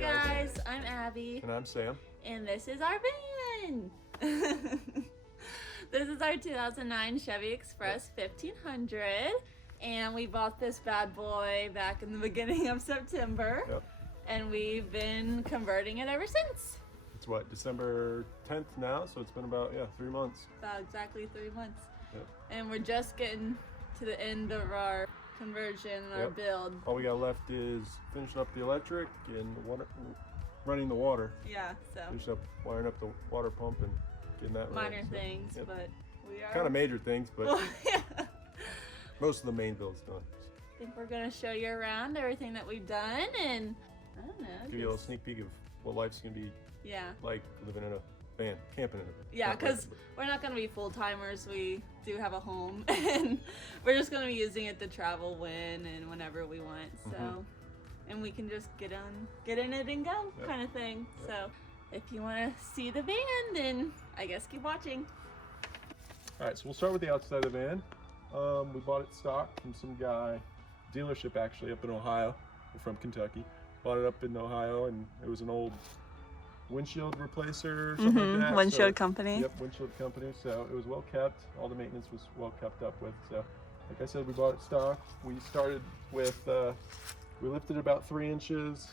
guys, I'm Abby. And I'm Sam. And this is our van. This is our 2009 Chevy Express 1500. And we bought this bad boy back in the beginning of September. Yep. And we've been converting it ever since. It's what, December 10th now? So it's been about, 3 months. About exactly 3 months. Yep. And we're just getting to the end of our conversion and our build. All we got left is finishing up the electric and running the water. Yeah, so. Finish up wiring up the water pump and getting that Minor running. things, yep. but we are. Kind of major things, but Well, yeah. most of the main build's done. I think we're gonna show you around everything that we've done, and I don't know. Give you a little sneak peek of what life's gonna be like living in a van, camping in a van. Yeah, because we're not gonna be full timers. We do have a home, and we're just gonna be using it to travel when and whenever we want. So, and we can just get in it and go, kind of thing. So, if you want to see the van, then I guess keep watching. All right, so we'll start with the outside of the van. We bought it stock from some guy, dealership actually up in Ohio. We're from Kentucky. Bought it up in Ohio, and it was an old windshield replacer or something like that. Windshield company. Yep, windshield company. So it was well kept. All the maintenance was well kept up with. So, like I said, we bought it stock. We started with, we lifted about 3 inches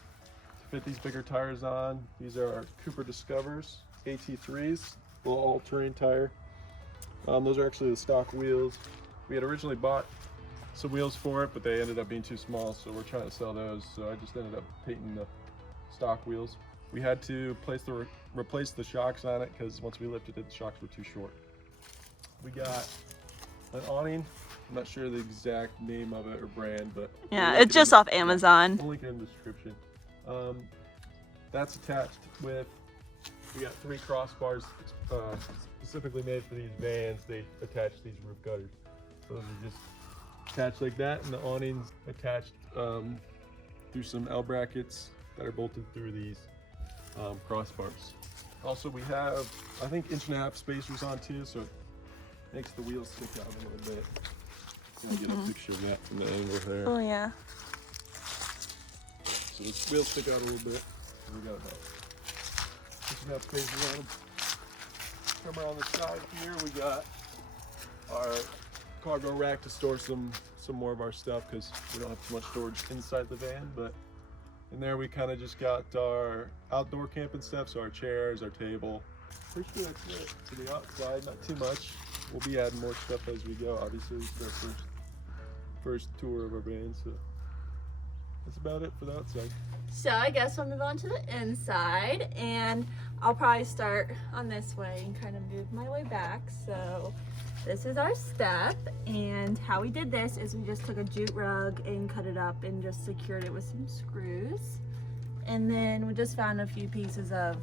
to fit these bigger tires on. These are our Cooper Discovers AT3s, little all-terrain tire. Those are actually the stock wheels. We had originally bought some wheels for it, but they ended up being too small, so we're trying to sell those. So I just ended up painting the stock wheels. We had to replace the shocks on it because once we lifted it, the shocks were too short. We got an awning. I'm not sure the exact name of it or brand, but yeah, it's just off Amazon. I'll link it in the description. That's attached with. We got 3 crossbars specifically made for these vans. They attach these roof gutters. Those are just attached like that, and the awning's attached through some L brackets that are bolted through these crossbars. Also, we have, I think, 1.5 spacers on too, so it makes the wheels stick out a little bit. Can I get a picture of that from the angle there? Oh yeah. So the wheels stick out a little bit. We got about 1.5 spacers on them. Come around the side here, we got our cargo rack to store some more of our stuff because we don't have too much storage inside the van, but in there we kind of just got our outdoor camping stuff, so our chairs, our table. Pretty sure that's it to the outside, not too much. We'll be adding more stuff as we go. Obviously, this is our first tour of our van, so that's about it for the outside. So I guess we'll move on to the inside, and I'll probably start on this way and kind of move my way back. So this is our step, and how we did this is we just took a jute rug and cut it up and just secured it with some screws. And then we just found a few pieces of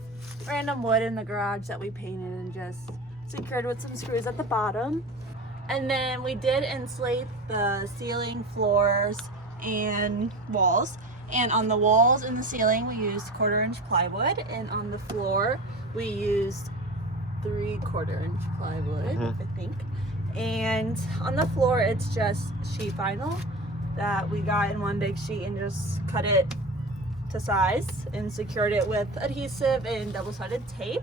random wood in the garage that we painted and just secured with some screws at the bottom. And then we did insulate the ceiling, floors, and walls. And on the walls and the ceiling, we used 1/4 inch plywood, and on the floor, we used 3/4 inch plywood, I think. And on the floor, it's just sheet vinyl that we got in one big sheet and just cut it to size and secured it with adhesive and double-sided tape.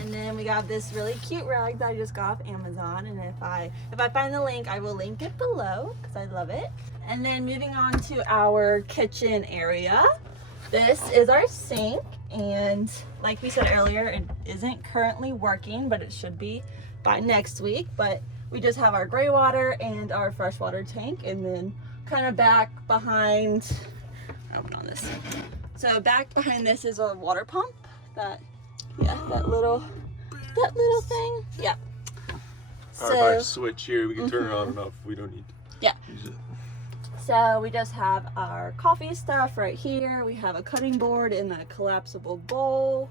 And then we got this really cute rug that I just got off Amazon, and if I find the link, I will link it below because I love it. And then moving on to our kitchen area, this is our sink, and like we said earlier, it isn't currently working, but it should be by next week. But we just have our gray water and our freshwater tank, and then kind of back behind, open on this. So back behind this is our water pump. That little thing. Yeah. Our switch here, we can turn it on and off if we don't need to use it. So we just have our coffee stuff right here. We have a cutting board and a collapsible bowl.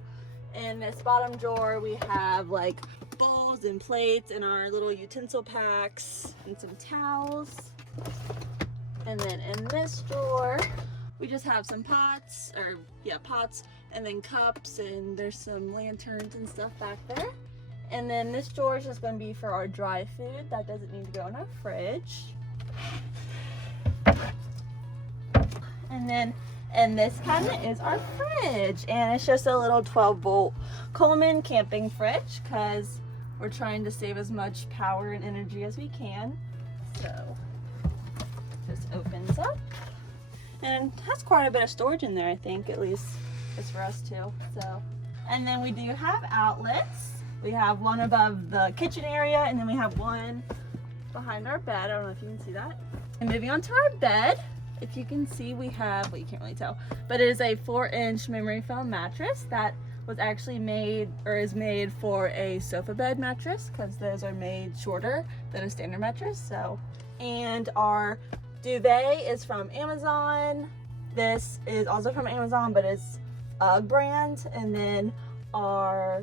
In this bottom drawer, we have like bowls and plates and our little utensil packs and some towels. And then in this drawer, we just have some pots, and then cups, and there's some lanterns and stuff back there. And then this drawer is just going to be for our dry food that doesn't need to go in our fridge. And then And this cabinet is our fridge, and it's just a little 12-volt Coleman camping fridge because we're trying to save as much power and energy as we can. So this opens up and has quite a bit of storage in there, I think, at least it's for us too. So, and then we do have outlets. We have one above the kitchen area, and then we have one behind our bed. I don't know if you can see that. And moving on to our bed, if you can see, we have, well, you can't really tell, but it is a 4-inch memory foam mattress that was actually made, or is made for a sofa bed mattress, because those are made shorter than a standard mattress. So, and our duvet is from Amazon. This is also from Amazon, but it's UGG brand. And then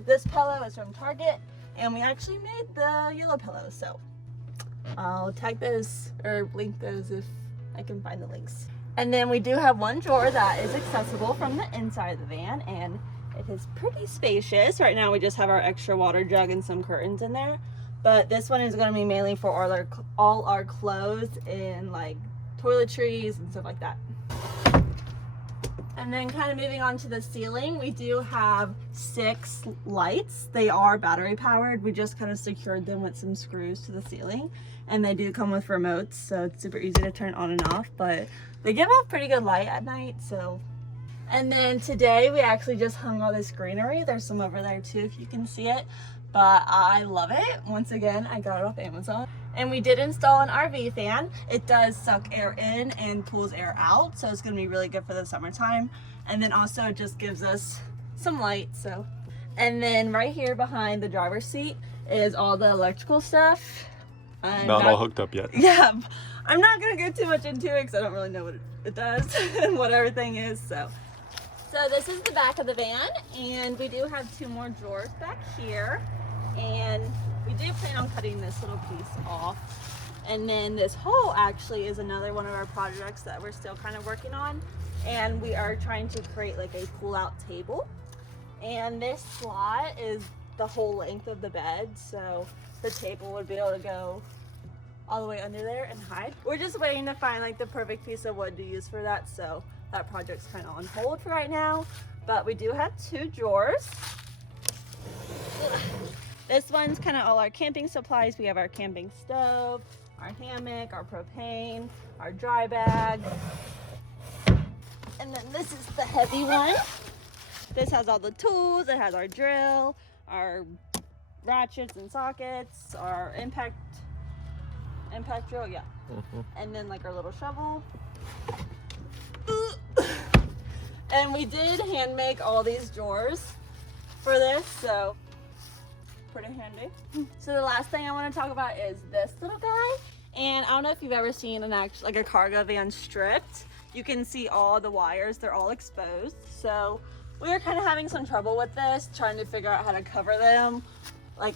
this pillow is from Target, and we actually made the yellow pillows. So I'll tag those or link those if I can find the links. And then we do have one drawer that is accessible from the inside of the van, and it is pretty spacious. Right now we just have our extra water jug and some curtains in there, but this one is going to be mainly for all our clothes and like toiletries and stuff like that. And then kind of moving on to the ceiling, we do have 6 lights. They are battery powered. We just kind of secured them with some screws to the ceiling, and they do come with remotes, so it's super easy to turn on and off, but they give off pretty good light at night. So, and then today we actually just hung all this greenery. There's some over there too if you can see it, but I love it. Once again, I got it off Amazon. And we did install an RV fan. It does suck air in and pulls air out, so it's gonna be really good for the summertime. And then also it just gives us some light. So, and then right here behind the driver's seat is all the electrical stuff. Not all hooked up yet. Yeah, I'm not gonna get too much into it because I don't really know what it does and what everything is. So this is the back of the van, and we do have 2 more drawers back here. And we do plan on cutting this little piece off. And then this hole actually is another one of our projects that we're still kind of working on. And we are trying to create like a pull-out table. And this slot is the whole length of the bed, so the table would be able to go all the way under there and hide. We're just waiting to find like the perfect piece of wood to use for that, so that project's kind of on hold for right now. But we do have 2 drawers. This one's kind of all our camping supplies. We have our camping stove, our hammock, our propane, our dry bag. And then this is the heavy one. This has all the tools. It has our drill, our ratchets and sockets, our impact drill, yeah. And then like our little shovel. And we did hand make all these drawers for this, so pretty handy. So the last thing I want to talk about is this little guy. And I don't know if you've ever seen like a cargo van stripped. You can see all the wires, they're all exposed. So we were kind of having some trouble with this, trying to figure out how to cover them like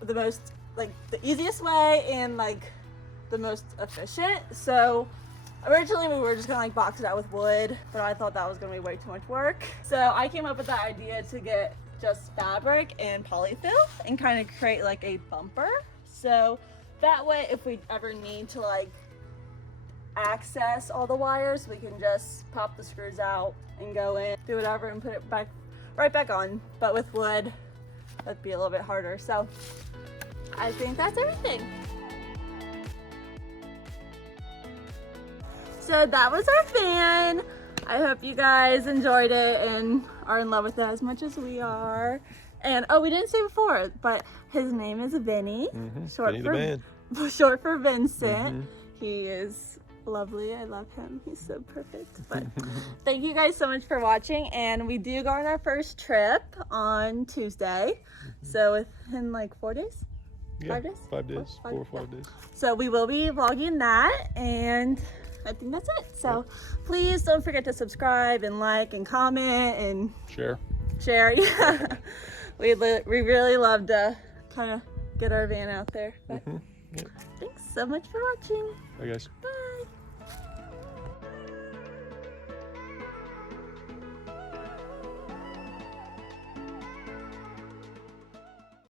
the easiest way and like the most efficient. So originally we were just gonna like box it out with wood, but I thought that was gonna be way too much work. So I came up with the idea to get just fabric and polyfill and kind of create like a bumper. So that way, if we ever need to like access all the wires, we can just pop the screws out and go in, do whatever, and put it right back on. But with wood, that'd be a little bit harder. So I think that's everything. So that was our van. I hope you guys enjoyed it and are in love with it as much as we are. And oh, we didn't say before, but his name is Vinny, short for Vincent. He is lovely. I love him. He's so perfect. But thank you guys so much for watching, and we do go on our first trip on Tuesday. So within like 4 days? Yeah, 5 days? 5 days, 4 or 5 days. So we will be vlogging that, and I think that's it. So please don't forget to subscribe and like and comment and share. Yeah. We really love to kind of get our van out there. But Yep. thanks so much for watching. Bye guys. Bye.